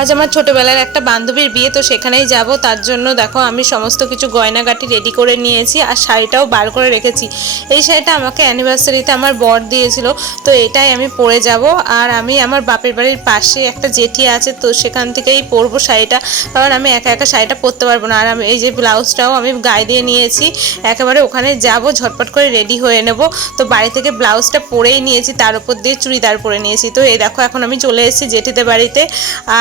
আজ আমার ছোটবেলার একটা বান্ধবীর বিয়ে, তো সেখানেই যাব। তার জন্য দেখো আমি সমস্ত কিছু গয়নাগাটি রেডি করে নিয়েছি আর শাড়িটাও বার করে রেখেছি। এই শাড়িটা আমাকে অ্যানিভার্সারিতে আমার বর দিয়েছিল, তো এটাই আমি পরে যাব। আর আমি আমার বাপের বাড়ির পাশে একটা জেঠি আছে, তো সেখান থেকেই পরবো শাড়িটা, কারণ আমি একা একা শাড়িটা পরতে পারবো না। আর আমি এই যে ব্লাউজটাও আমি গায়ে দিয়ে নিয়েছি, একেবারে ওখানে যাব, ঝটপট করে রেডি হয়ে নেব। তো বাড়ি থেকে ব্লাউজটা পরেই নিয়েছি, তার উপর দিয়ে চুড়িদার পরে নিয়েছি। তো এই দেখো এখন আমি চলে এসেছি জেঠিদের বাড়িতে,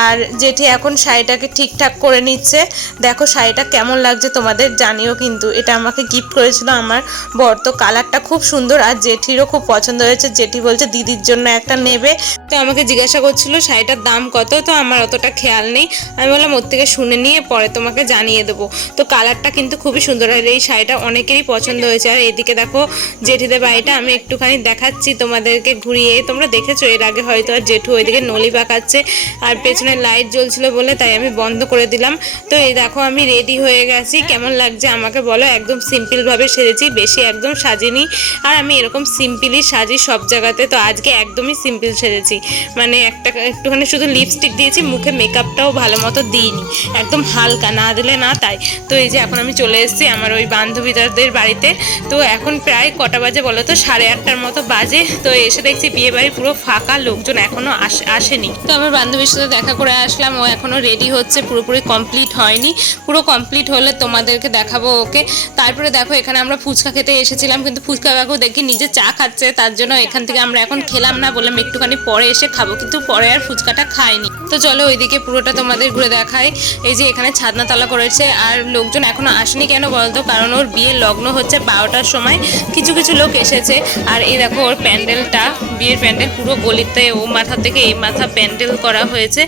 আর জেঠি এখন শাড়িটাকে ঠিকঠাক করে নিচ্ছে। দেখো শাড়িটা কেমন লাগছে তোমাদের জানিও, কিন্তু এটা আমাকে গিফট করেছিল আমার বর। তো কালারটা খুব সুন্দর আর জেঠিরও খুব পছন্দ হয়েছে। জেঠি বলছে দিদির জন্য একটা নেবে, তো আমাকে জিজ্ঞাসা করছিল শাড়িটার দাম কত। তো আমার অতটা খেয়াল নেই, আমি বললাম ওর থেকে শুনে নিয়ে পরে তোমাকে জানিয়ে দেবো। তো কালারটা কিন্তু খুবই সুন্দর, আর এই শাড়িটা অনেকেরই পছন্দ হয়েছে। আর এইদিকে দেখো জেঠিদের বাড়িটা আমি একটুখানি দেখাচ্ছি তোমাদেরকে ঘুরিয়ে, তোমরা দেখেছো এর আগে হয়তো। আর জেঠু ওইদিকে নলি পাকাচ্ছে, আর পেছনে লাইট জ্বলছিল বলে তাই আমি বন্ধ করে দিলাম। তো এই দেখো আমি রেডি হয়ে গেছি, কেমন লাগছে আমাকে বলো। একদম সিম্পলভাবে সেজেছি, বেশি একদম সাজিনি। আর আমি এরকম সিম্পলই সাজি সব জায়গাতে, তো আজকে একদমই সিম্পল সেজেছি। মানে একটুখানি শুধু লিপস্টিক দিয়েছি, মুখে মেকআপটাও ভালো মতো দিইনি, একদম হালকা, না দিলে না তাই। তো এই যে এখন আমি চলে এসেছি আমার ওই বান্ধবীদের বাড়িতে। তো এখন প্রায় কটা বাজে বলো তো, 8:30 মতো বাজে। তো এসে দেখছি বিয়ে বাড়ি পুরো ফাঁকা, লোকজন এখনো আসেনি। তো আমার বান্ধবীর সাথে দেখা করে আসলাম, ও এখনো রেডি হচ্ছে, পুরোপুরি কমপ্লিট হয়নি। পুরো কমপ্লিট হলে তোমাদেরকে দেখাবো ওকে। তারপরে দেখো এখানে আমরা ফুচকা খেতে এসেছিলাম, কিন্তু ফুচকা কাকু দেখি নিজে চা খাচ্ছে, তার জন্য এখান থেকে আমরা এখন খেলাম না, বললাম একটুখানি পরে এসে খাবো, কিন্তু পরে আর ফুচকাটা খাইনি। তো চলো ওইদিকে পুরোটা তোমাদের ঘুরে দেখাই। এই যে এখানে ছাদনাতলা করেছে, আর লোকজন এখনো আসেনি কেন বলতো, কারণ ওর বিয়ের লগ্ন হচ্ছে 12টার সময়। কিছু কিছু লোক এসেছে। আর এই দেখো ওর প্যান্ডেলটা, বিয়ের প্যান্ডেল পুরো গলিতে ও মাথা থেকে এই মাথা প্যান্ডেল করা হয়েছে।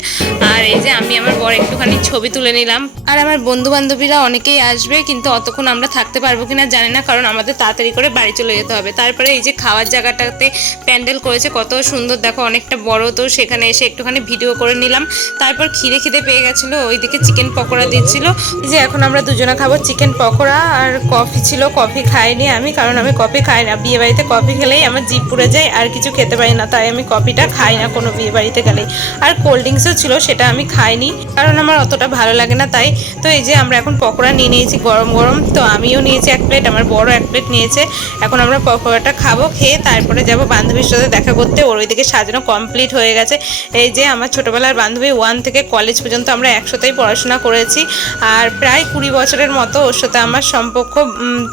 আর এই যে আমি আমার বর একটুখানি ছবি তুলে নিলাম। আর আমার বন্ধু বান্ধবীরা অনেকেই আসবে, কিন্তু অতক্ষণ আমরা থাকতে পারবো কিনা জানি না, কারণ আমাদের তাড়াতাড়ি করে বাড়ি চলে যেতে হবে। তারপরে এই যে খাওয়ার জায়গাটাতে প্যান্ডেল করেছে, কত সুন্দর দেখো, অনেকটা বড়। তো সেখানে এসে একটুখানি ভিডিও করে নিলাম। তারপর খিদে পেয়ে গেছিলো, ওইদিকে চিকেন পকোড়া দিচ্ছিল। এই যে এখন আমরা দুজনে খাবো চিকেন পকোড়া, আর কফি ছিল, কফি খাইনি আমি, কারণ আমি কফি খাই না। বিয়ে বাড়িতে কফি খেলেই আমার জিভ পুড়ে যায়, আর কিছু খেতে পারি না, তাই আমি কফিটা খাই না কোনো বিয়ে বাড়িতে গেলেই। আর কোল্ড ড্রিঙ্কসও ছিল, সেটা আমি খাইনি, কারণ আমার অতটা ভালো লাগে না তাই। তো এই যে আমরা এখন পকোড়া নিয়ে নিয়েছি গরম গরম, তো আমিও নিয়েছি 1 প্লেট, আমার বড় 1 প্লেট নিয়েছে। এখন আমরা পকোড়াটা খাবো, খেয়ে তারপরে যাব বান্ধবীর সাথে দেখা করতে। ওর ওইদিকে সাজানো কমপ্লিট হয়ে গেছে। এই যে আমার ছোটোবেলার বান্ধবী, 1 থেকে কলেজ পর্যন্ত আমরা একসাথেই পড়াশোনা করেছি, আর প্রায় 20 বছরের মতো ওর সাথে আমার সম্পর্ক।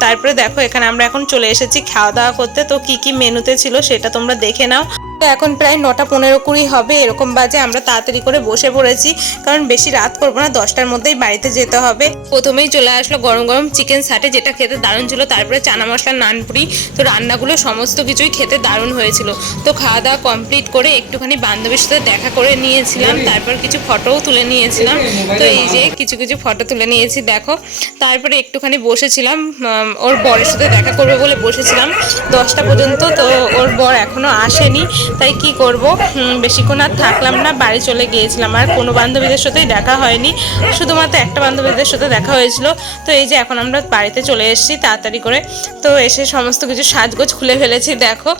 তারপরে দেখো এখানে আমরা এখন চলে এসেছি খাওয়া দাওয়া করতে। তো কি কি মেনুতে ছিল সেটা তোমরা দেখে নাও। তো এখন প্রায় 9টা 15-20 হবে এরকম বাজে। আমরা তাড়াতাড়ি করে বসে পড়েছি, কারণ বেশি রাত করবো না, 10টার মধ্যেই বাড়িতে যেতে হবে। প্রথমেই চলে আসলো গরম গরম চিকেন সাটে, যেটা খেতে দারুণ ছিল। তারপরে চানা মশলা, নানপুরি। তো রান্নাগুলো সমস্ত কিছুই খেতে দারুণ হয়েছিল। তো খাওয়া দাওয়া কমপ্লিট করে একটুখানি বান্ধবীর সাথে দেখা করে নিয়েছিলাম, তারপর কিছু ফটোও তুলে নিয়েছিলাম। তো এই যে কিছু কিছু ফটো তুলে নিয়েছি দেখো। তারপরে একটুখানি বসেছিলাম, ওর বরের সাথে দেখা করবে বলে বসেছিলাম 10টা পর্যন্ত। তো ওর বর এখনো আসেনি, তাই কি করব, বেশিক্ষণ আর থাকলাম না, বাড়ি চলে গিয়েছিলাম। আর কোনো বান্ধবীদের সাথেই দেখা হয়নি, শুধুমাত্র একটা বান্ধবীদের সাথে দেখা হয়েছিল। তো এই যে এখন আমরা বাড়িতে চলে এসেছি তাড়াতাড়ি করে। তো এসে সমস্ত কিছু সাজগোজ খুলে ফেলেছি দেখো।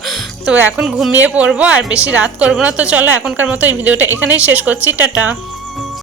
তো এখন ঘুমিয়ে পড়বো, আর বেশি রাত করবো না। তো চলো এখনকার মতো এই ভিডিওটা এখানেই শেষ করছি, টাটা।